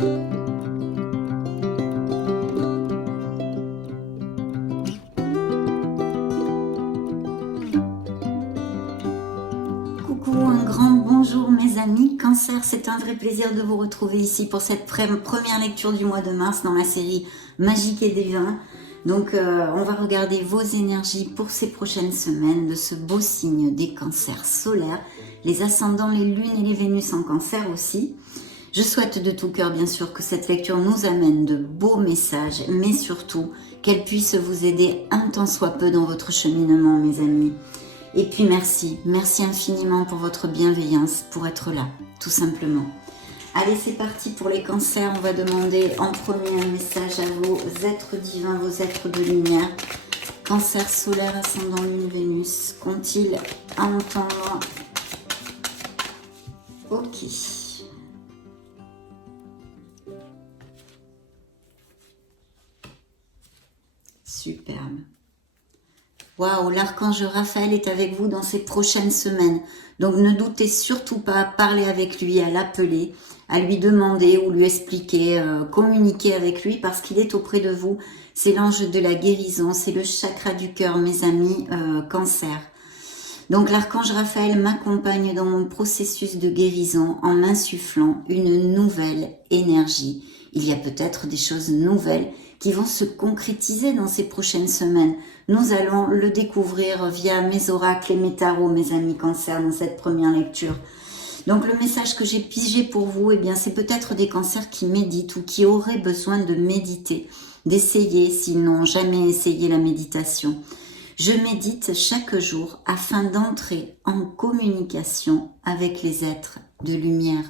Coucou, un grand bonjour mes amis Cancer, c'est un vrai plaisir de vous retrouver ici pour cette première lecture du mois de mars dans la série Magique et Divin. Donc on va regarder vos énergies pour ces prochaines semaines de ce beau signe des cancers solaires, les ascendants, les lunes et les Vénus en cancer aussi. Je souhaite de tout cœur bien sûr que cette lecture nous amène de beaux messages, mais surtout qu'elle puisse vous aider un tant soit peu dans votre cheminement mes amis. Et puis merci infiniment pour votre bienveillance, pour être là, tout simplement. Allez, c'est parti pour les cancers. On va demander en premier un message à vos êtres divins, vos êtres de lumière. Cancer solaire, ascendant lune, Vénus. Qu'ont-ils à entendre? Ok. Superbe. Waouh, l'archange Raphaël est avec vous dans ces prochaines semaines. Donc ne doutez surtout pas à parler avec lui, à l'appeler, à lui demander ou lui expliquer, communiquer avec lui parce qu'il est auprès de vous. C'est l'ange de la guérison, c'est le chakra du cœur, mes amis, cancer. Donc l'archange Raphaël m'accompagne dans mon processus de guérison en m'insufflant une nouvelle énergie. Il y a peut-être des choses nouvelles qui vont se concrétiser dans ces prochaines semaines. Nous allons le découvrir via mes oracles et mes tarots, mes amis cancers, dans cette première lecture. Donc le message que j'ai pigé pour vous, eh bien, c'est peut-être des cancers qui méditent ou qui auraient besoin de méditer, d'essayer s'ils n'ont jamais essayé la méditation. Je médite chaque jour afin d'entrer en communication avec les êtres de lumière,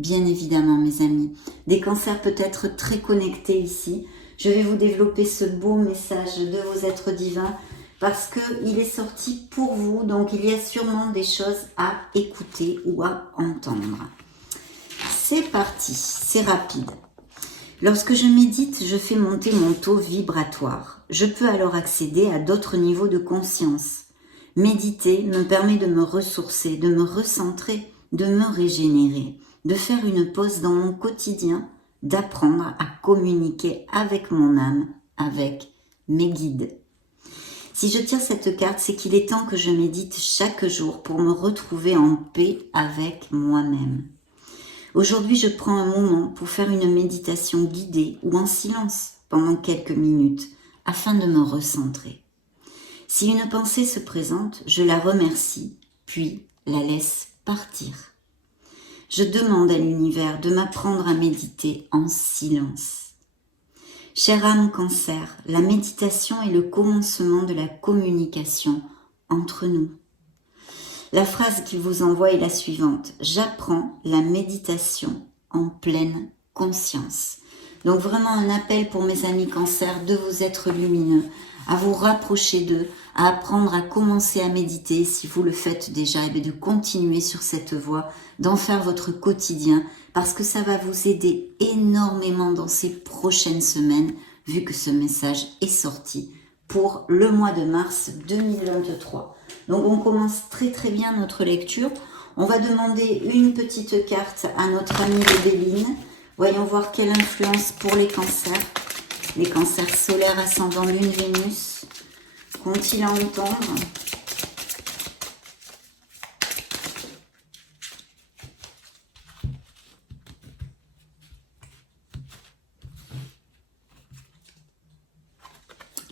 bien évidemment mes amis. Des cancers peut-être très connectés ici. Je vais vous développer ce beau message de vos êtres divins parce qu'il est sorti pour vous, donc il y a sûrement des choses à écouter ou à entendre. C'est parti, c'est rapide. Lorsque je médite, je fais monter mon taux vibratoire. Je peux alors accéder à d'autres niveaux de conscience. Méditer me permet de me ressourcer, de me recentrer, de me régénérer, de faire une pause dans mon quotidien, d'apprendre à communiquer avec mon âme, avec mes guides. Si je tire cette carte, c'est qu'il est temps que je médite chaque jour pour me retrouver en paix avec moi-même. Aujourd'hui, je prends un moment pour faire une méditation guidée ou en silence pendant quelques minutes afin de me recentrer. Si une pensée se présente, je la remercie, puis la laisse partir. Je demande à l'univers de m'apprendre à méditer en silence. Chère âme cancer, la méditation est le commencement de la communication entre nous. La phrase qu'il vous envoie est la suivante. J'apprends la méditation en pleine conscience. Donc vraiment un appel pour mes amis cancer de vous être lumineux, à vous rapprocher d'eux, à apprendre à commencer à méditer si vous le faites déjà, et de continuer sur cette voie, d'en faire votre quotidien parce que ça va vous aider énormément dans ces prochaines semaines vu que ce message est sorti pour le mois de mars 2023. Donc on commence très très bien notre lecture. On va demander une petite carte à notre amie de Béline. Voyons voir quelle influence pour les cancers solaires, ascendant lune, Vénus. Qu'ont-ils à entendre?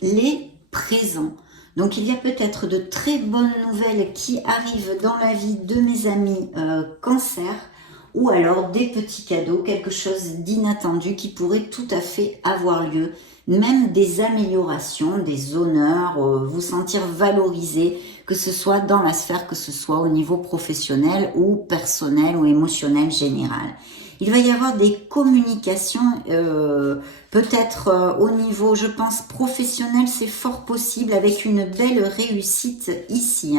Les présents. Donc il y a peut-être de très bonnes nouvelles qui arrivent dans la vie de mes amis cancer, ou alors des petits cadeaux, quelque chose d'inattendu qui pourrait tout à fait avoir lieu, même des améliorations, des honneurs, vous sentir valorisé, que ce soit dans la sphère, que ce soit au niveau professionnel ou personnel ou émotionnel général. Il va y avoir des communications, peut-être au niveau, je pense, professionnel, c'est fort possible, avec une belle réussite ici.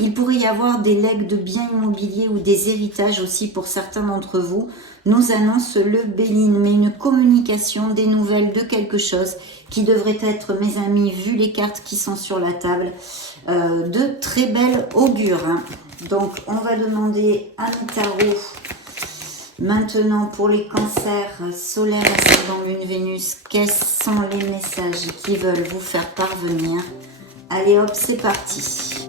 Il pourrait y avoir des legs de biens immobiliers ou des héritages aussi pour certains d'entre vous. Nous annonce le Béline, mais une communication, des nouvelles de quelque chose qui devrait être, mes amis, vu les cartes qui sont sur la table, de très belles augures. Donc, on va demander à mi tarot Maintenant, pour les cancers, solaire, ascendant, lune, Vénus, quels sont les messages qui veulent vous faire parvenir? Allez hop, c'est parti.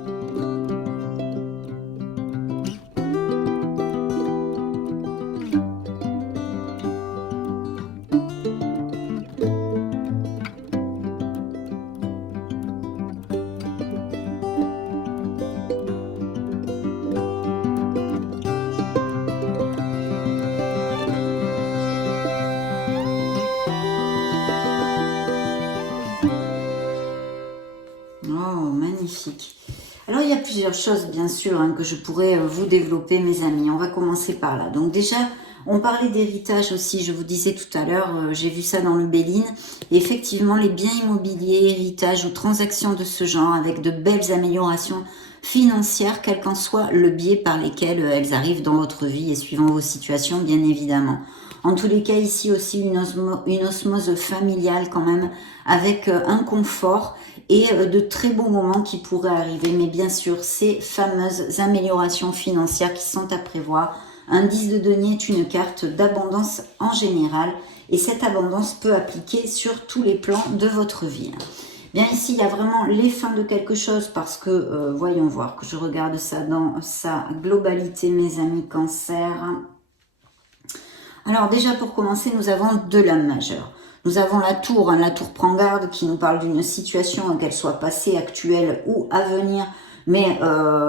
Oh, magnifique. Alors, il y a plusieurs choses, bien sûr, hein, que je pourrais vous développer, mes amis. On va commencer par là. Donc déjà, on parlait d'héritage aussi, je vous disais tout à l'heure, j'ai vu ça dans le Béline. Et effectivement, les biens immobiliers, héritages ou transactions de ce genre, avec de belles améliorations financières, quel qu'en soit le biais par lesquels elles arrivent dans votre vie et suivant vos situations, bien évidemment. En tous les cas, ici aussi, une osmose familiale quand même, avec un confort et de très beaux moments qui pourraient arriver. Mais bien sûr, ces fameuses améliorations financières qui sont à prévoir. Un 10 de denier est une carte d'abondance en général et cette abondance peut appliquer sur tous les plans de votre vie. Bien ici, il y a vraiment les fins de quelque chose parce que, voyons voir, que je regarde ça dans sa globalité, mes amis Cancer. Alors déjà, pour commencer, nous avons deux lames majeures. Nous avons la tour, hein, la tour prend garde, qui nous parle d'une situation, qu'elle soit passée, actuelle ou à venir. Mais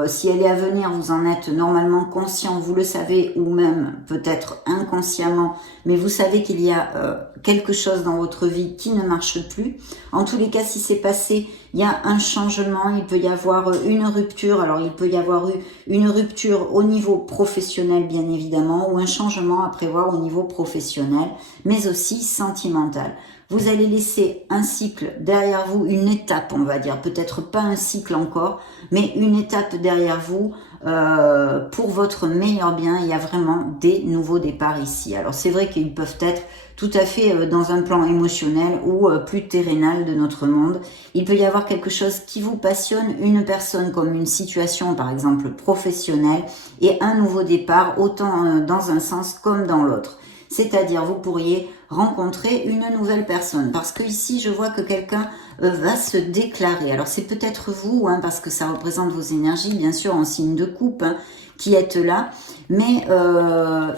si elle est à venir, vous en êtes normalement conscient, vous le savez, ou même peut-être inconsciemment, mais vous savez qu'il y a quelque chose dans votre vie qui ne marche plus. En tous les cas, si c'est passé, il y a un changement, il peut y avoir une rupture. Alors, il peut y avoir eu une rupture au niveau professionnel, bien évidemment, ou un changement à prévoir au niveau professionnel, mais aussi sentimental. Vous allez laisser un cycle derrière vous, une étape, on va dire, peut-être pas un cycle encore, mais une étape derrière vous pour votre meilleur bien. Il y a vraiment des nouveaux départs ici. Alors c'est vrai qu'ils peuvent être tout à fait dans un plan émotionnel ou plus terrénal de notre monde. Il peut y avoir quelque chose qui vous passionne, une personne comme une situation par exemple professionnelle et un nouveau départ autant dans un sens comme dans l'autre. C'est-à-dire, vous pourriez rencontrer une nouvelle personne. Parce que ici, je vois que quelqu'un va se déclarer. Alors, c'est peut-être vous, hein, parce que ça représente vos énergies, bien sûr, en signe de coupe, hein, qui êtes là. Mais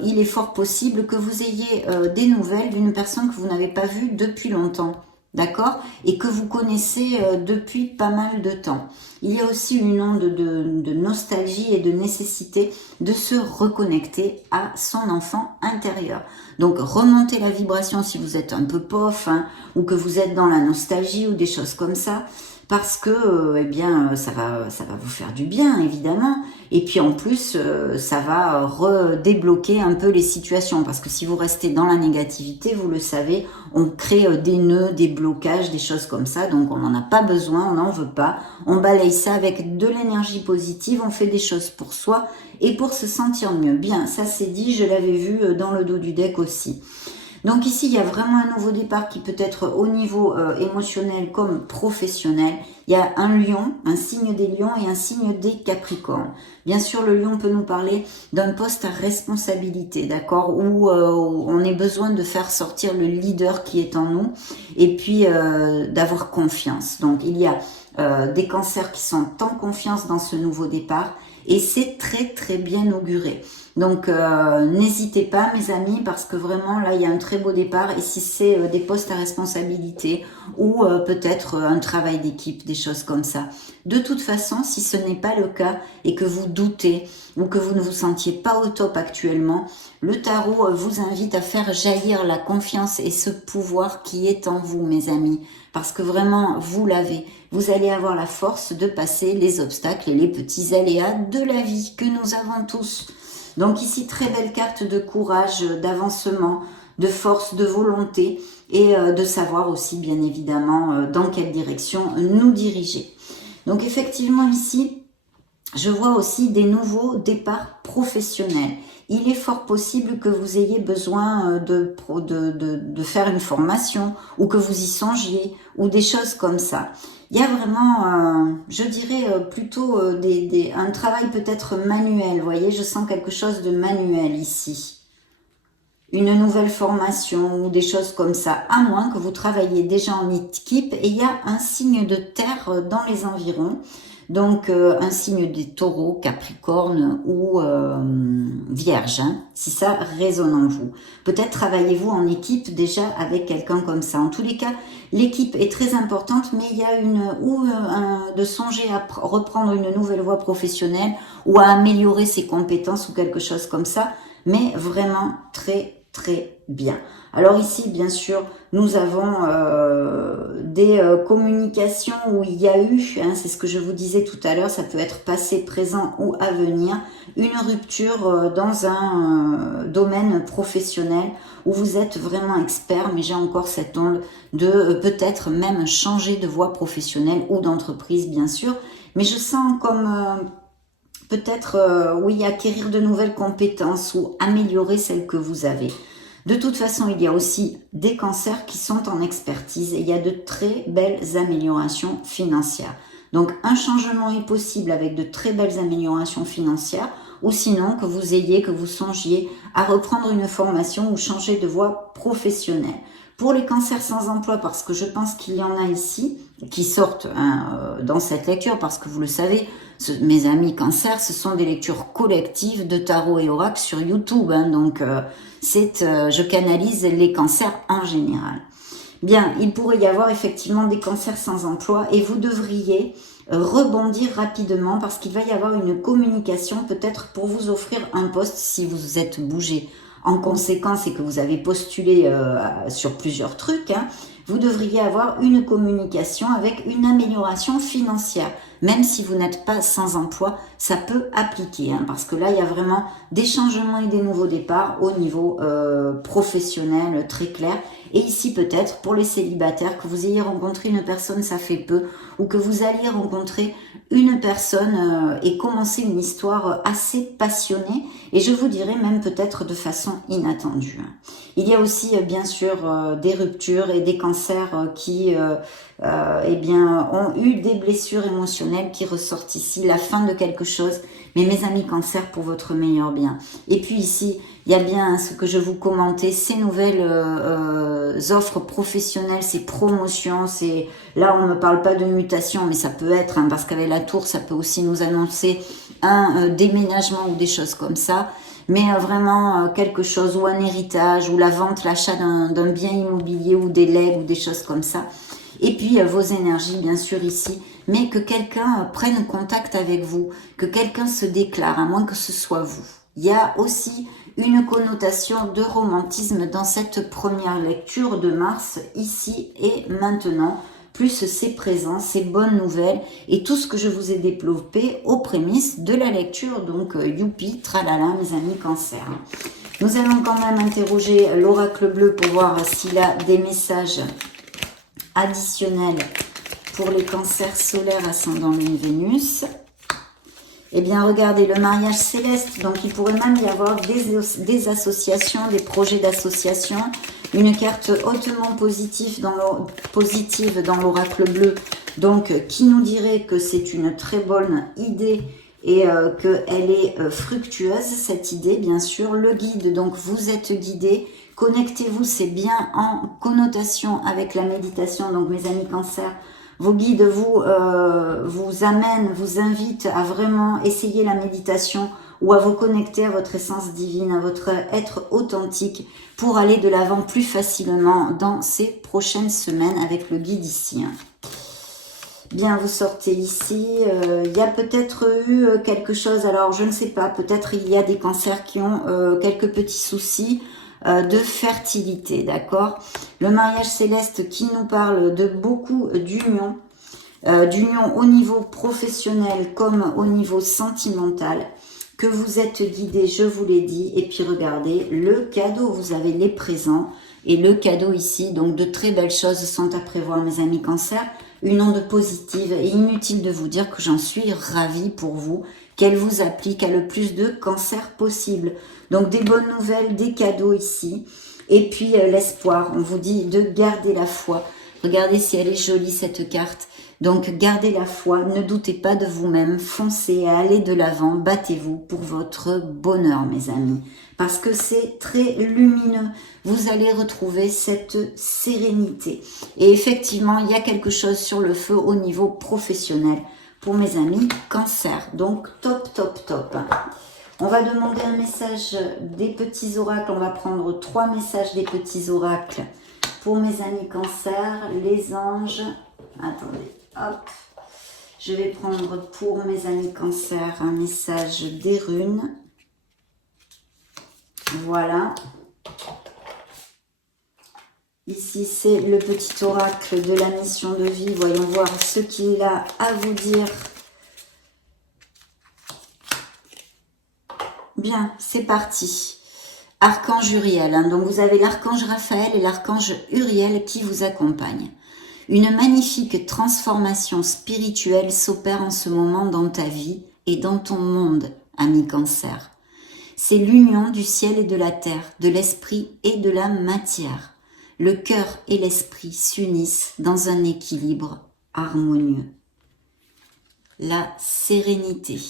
il est fort possible que vous ayez des nouvelles d'une personne que vous n'avez pas vue depuis longtemps. D'accord? Et que vous connaissez depuis pas mal de temps. Il y a aussi une onde de nostalgie et de nécessité de se reconnecter à son enfant intérieur. Donc, remontez la vibration si vous êtes un peu pof, hein, ou que vous êtes dans la nostalgie ou des choses comme ça, parce que, eh bien, ça va vous faire du bien, évidemment. Et puis, en plus, ça va redébloquer un peu les situations, parce que si vous restez dans la négativité, vous le savez, on crée des nœuds, des blocages, des choses comme ça, donc on n'en a pas besoin, on n'en veut pas. On balaye ça avec de l'énergie positive, on fait des choses pour soi et pour se sentir mieux. Bien, ça c'est dit, je l'avais vu dans le dos du deck aussi. Donc ici, il y a vraiment un nouveau départ qui peut être au niveau émotionnel comme professionnel. Il y a un lion, un signe des lions et un signe des capricornes. Bien sûr, le lion peut nous parler d'un poste à responsabilité, d'accord, où on a besoin de faire sortir le leader qui est en nous et puis d'avoir confiance. Donc, il y a des cancers qui sont en confiance dans ce nouveau départ et c'est très très bien auguré. Donc n'hésitez pas mes amis parce que vraiment là il y a un très beau départ et si c'est des postes à responsabilité ou peut-être un travail d'équipe, des choses comme ça. De toute façon, si ce n'est pas le cas et que vous doutez ou que vous ne vous sentiez pas au top actuellement, le tarot vous invite à faire jaillir la confiance et ce pouvoir qui est en vous mes amis. Parce que vraiment vous l'avez. Vous allez avoir la force de passer les obstacles et les petits aléas de la vie que nous avons tous. Donc ici, très belle carte de courage, d'avancement, de force, de volonté et de savoir aussi, bien évidemment, dans quelle direction nous diriger. Donc effectivement, ici, je vois aussi des nouveaux départs professionnels. Il est fort possible que vous ayez besoin de faire une formation ou que vous y songiez ou des choses comme ça. Il y a vraiment, je dirais plutôt un travail peut-être manuel, vous voyez, je sens quelque chose de manuel ici. une nouvelle formation ou des choses comme ça, à moins que vous travailliez déjà en équipe. Et il y a un signe de terre dans les environs, donc un signe des taureaux, capricorne ou vierge, hein, si ça résonne en vous. Peut-être travaillez-vous en équipe déjà avec quelqu'un comme ça. En tous les cas, l'équipe est très importante, mais il y a de songer à reprendre une nouvelle voie professionnelle ou à améliorer ses compétences ou quelque chose comme ça, mais vraiment très bien. Alors ici, bien sûr, nous avons des communications où il y a eu, hein, c'est ce que je vous disais tout à l'heure, ça peut être passé, présent ou à venir, une rupture dans un domaine professionnel où vous êtes vraiment expert, mais j'ai encore cette onde de peut-être même changer de voie professionnelle ou d'entreprise, bien sûr, mais je sens comme peut-être, oui, acquérir de nouvelles compétences ou améliorer celles que vous avez. De toute façon, il y a aussi des cancers qui sont en expertise et il y a de très belles améliorations financières. Donc, un changement est possible avec de très belles améliorations financières ou sinon que vous songiez à reprendre une formation ou changer de voie professionnelle. Pour les cancers sans emploi, parce que je pense qu'il y en a ici qui sortent dans cette lecture, parce que vous le savez, mes amis cancers, ce sont des lectures collectives de tarot et oracle sur YouTube, hein, donc je canalise les cancers en général. Bien, il pourrait y avoir effectivement des cancers sans emploi et vous devriez rebondir rapidement parce qu'il va y avoir une communication peut-être pour vous offrir un poste si vous êtes bougé en conséquence et que vous avez postulé sur plusieurs trucs, hein, vous devriez avoir une communication avec une amélioration financière. Même si vous n'êtes pas sans emploi, ça peut appliquer, hein, parce que là, il y a vraiment des changements et des nouveaux départs au niveau professionnel très clair. Et ici, peut-être, pour les célibataires, que vous ayez rencontré une personne, ça fait peu, ou que vous alliez rencontrer une personne et commencer une histoire assez passionnée, et je vous dirais même peut-être de façon inattendue. Il y a aussi, bien sûr, des ruptures et des cancers qui eh bien, ont eu des blessures émotionnelles qui ressortent ici, la fin de quelque chose, mais mes amis cancer, pour votre meilleur bien. Et puis ici, il y a bien ce que je vous commentais, ces nouvelles offres professionnelles, ces promotions, là on ne me parle pas de mutation, mais ça peut être, hein, parce qu'avec la tour, ça peut aussi nous annoncer un déménagement ou des choses comme ça, mais vraiment quelque chose, ou un héritage, ou la vente, l'achat d'un bien immobilier, ou des legs, ou des choses comme ça. Et puis vos énergies, bien sûr, ici, mais que quelqu'un prenne contact avec vous, que quelqu'un se déclare, à moins que ce soit vous. Il y a aussi une connotation de romantisme dans cette première lecture de Mars, ici et maintenant, plus ces présences, ces bonnes nouvelles et tout ce que je vous ai développé aux prémices de la lecture. Donc, youpi, tralala, mes amis cancer. Nous allons quand même interroger l'oracle bleu pour voir s'il a des messages additionnels pour les cancers solaires ascendant Lune Vénus. Eh bien, regardez, le mariage céleste, donc il pourrait même y avoir des associations, des projets d'association, une carte hautement positive dans l'oracle bleu, donc qui nous dirait que c'est une très bonne idée et qu'elle est fructueuse, cette idée, bien sûr. Le guide, donc vous êtes guidé, connectez-vous, c'est bien en connotation avec la méditation, donc mes amis cancer. Vos guides vous amènent, vous invitent à vraiment essayer la méditation ou à vous connecter à votre essence divine, à votre être authentique pour aller de l'avant plus facilement dans ces prochaines semaines avec le guide ici. Bien, vous sortez ici, il y a peut-être eu quelque chose, alors je ne sais pas, peut-être il y a des cancers qui ont quelques petits soucis de fertilité, d'accord? Le mariage céleste qui nous parle de beaucoup d'union, d'union au niveau professionnel comme au niveau sentimental, que vous êtes guidé, je vous l'ai dit. Et puis regardez, le cadeau, vous avez les présents et le cadeau ici, donc de très belles choses sont à prévoir, mes amis cancer. Une onde positive, et inutile de vous dire que j'en suis ravie pour vous, qu'elle vous applique à le plus de cancers possible. Donc des bonnes nouvelles, des cadeaux ici, et puis l'espoir, on vous dit de garder la foi. Regardez si elle est jolie cette carte, Donc gardez la foi, ne doutez pas de vous-même, foncez, allez de l'avant, battez-vous pour votre bonheur mes amis. Parce que c'est très lumineux, vous allez retrouver cette sérénité. Et effectivement, il y a quelque chose sur le feu au niveau professionnel pour mes amis Cancer. Donc top, top, top. On va demander un message des petits oracles, on va prendre 3 messages des petits oracles pour mes amis Cancer, les anges. Attendez, hop. Je vais prendre pour mes amis Cancer un message des runes. Voilà. Ici, c'est le petit oracle de la mission de vie. Voyons voir ce qu'il a à vous dire. Bien, c'est parti. Archange Uriel. Hein. Donc, vous avez l'archange Raphaël et l'archange Uriel qui vous accompagnent. Une magnifique transformation spirituelle s'opère en ce moment dans ta vie et dans ton monde, ami Cancer. C'est l'union du ciel et de la terre, de l'esprit et de la matière. Le cœur et l'esprit s'unissent dans un équilibre harmonieux. La sérénité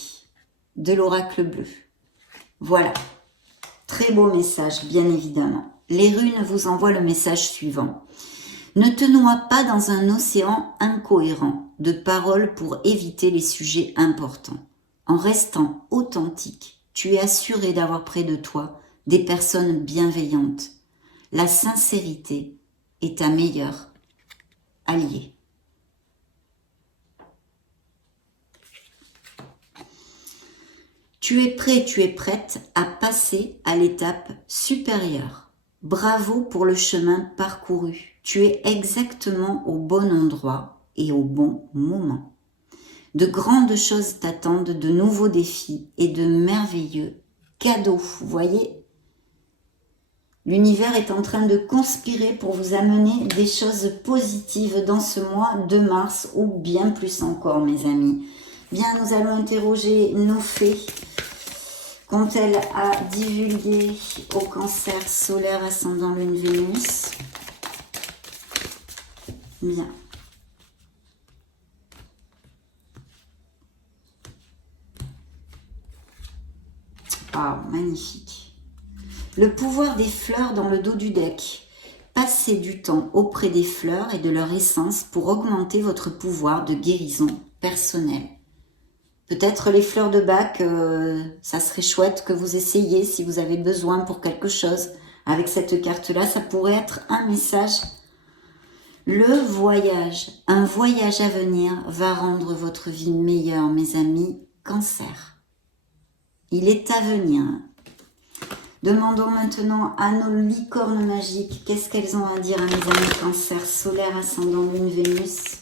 de l'oracle bleu. Voilà. Très beau message, bien évidemment. Les runes vous envoient le message suivant. Ne te noie pas dans un océan incohérent de paroles pour éviter les sujets importants. En restant authentique, tu es assuré d'avoir près de toi des personnes bienveillantes. La sincérité est ta meilleure alliée. Tu es prêt, tu es prête à passer à l'étape supérieure. Bravo pour le chemin parcouru. Tu es exactement au bon endroit et au bon moment. De grandes choses t'attendent, de nouveaux défis et de merveilleux cadeaux. Vous voyez, l'univers est en train de conspirer pour vous amener des choses positives dans ce mois de mars ou bien plus encore, mes amis. Bien, nous allons interroger nos fées. Qu'ont-elles à divulguer au Cancer solaire ascendant lune Vénus? Bien. Ah, magnifique. Le pouvoir des fleurs dans le dos du deck. Passez du temps auprès des fleurs et de leur essence pour augmenter votre pouvoir de guérison personnelle. Peut-être les fleurs de bac, ça serait chouette que vous essayiez si vous avez besoin pour quelque chose. Avec cette carte-là, ça pourrait être un message. Le voyage, un voyage à venir va rendre votre vie meilleure, mes amis Cancer. Il est à venir. Demandons maintenant à nos licornes magiques, qu'est-ce qu'elles ont à dire à mes amis Cancer solaire ascendant lune Vénus.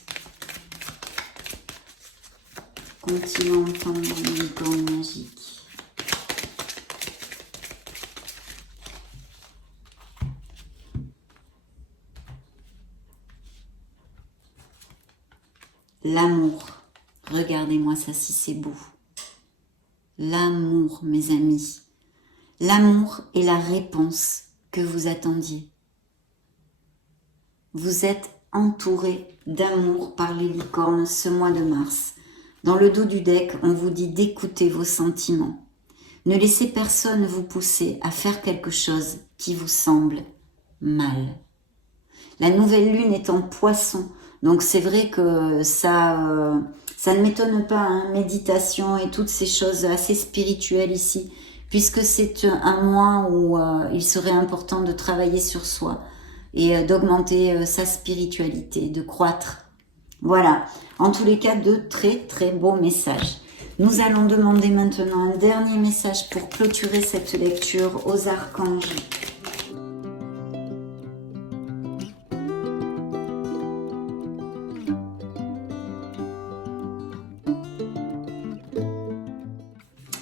Qu'ont-ils entendre les licornes magiques? L'amour. Regardez-moi ça si c'est beau. L'amour, mes amis. L'amour est la réponse que vous attendiez. Vous êtes entouré d'amour par les licornes ce mois de mars. Dans le dos du deck, on vous dit d'écouter vos sentiments. Ne laissez personne vous pousser à faire quelque chose qui vous semble mal. La nouvelle lune est en Poisson, donc c'est vrai que ça ne m'étonne pas, hein, méditation et toutes ces choses assez spirituelles ici, puisque c'est un mois où il serait important de travailler sur soi et d'augmenter sa spiritualité, de croître. Voilà, en tous les cas, de très très beaux messages. Nous allons demander maintenant un dernier message pour clôturer cette lecture aux archanges.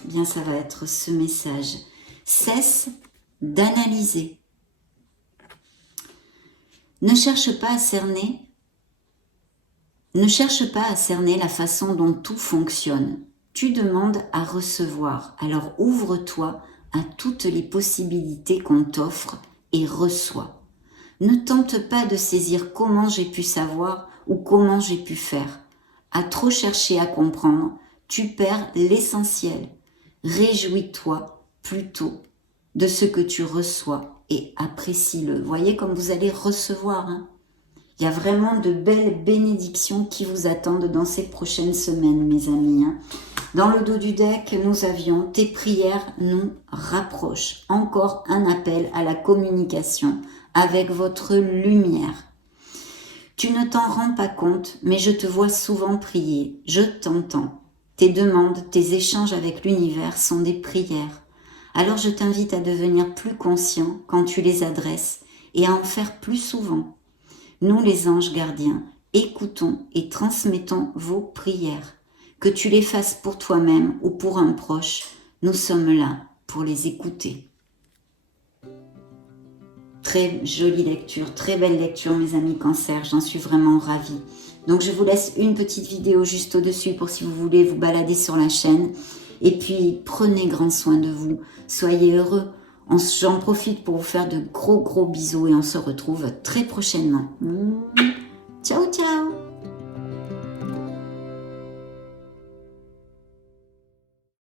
Bien, ça va être ce message. Cesse d'analyser. Ne cherche pas à cerner la façon dont tout fonctionne. Tu demandes à recevoir. Alors ouvre-toi à toutes les possibilités qu'on t'offre et reçois. Ne tente pas de saisir comment j'ai pu savoir ou comment j'ai pu faire. À trop chercher à comprendre, tu perds l'essentiel. Réjouis-toi plutôt de ce que tu reçois et apprécie-le. Voyez comme vous allez recevoir. Hein. Il y a vraiment de belles bénédictions qui vous attendent dans ces prochaines semaines, mes amis. Hein. Dans le dos du deck, nous avions « Tes prières nous rapprochent ». Encore un appel à la communication avec votre lumière. Tu ne t'en rends pas compte, mais je te vois souvent prier. Je t'entends. Tes demandes, tes échanges avec l'univers sont des prières. Alors je t'invite à devenir plus conscient quand tu les adresses et à en faire plus souvent. Nous, les anges gardiens, écoutons et transmettons vos prières. Que tu les fasses pour toi-même ou pour un proche, nous sommes là pour les écouter. Très jolie lecture, très belle lecture mes amis Cancer, j'en suis vraiment ravie. Donc je vous laisse une petite vidéo juste au-dessus pour si vous voulez vous balader sur la chaîne. Et puis prenez grand soin de vous, soyez heureux. J'en profite pour vous faire de gros bisous et on se retrouve très prochainement.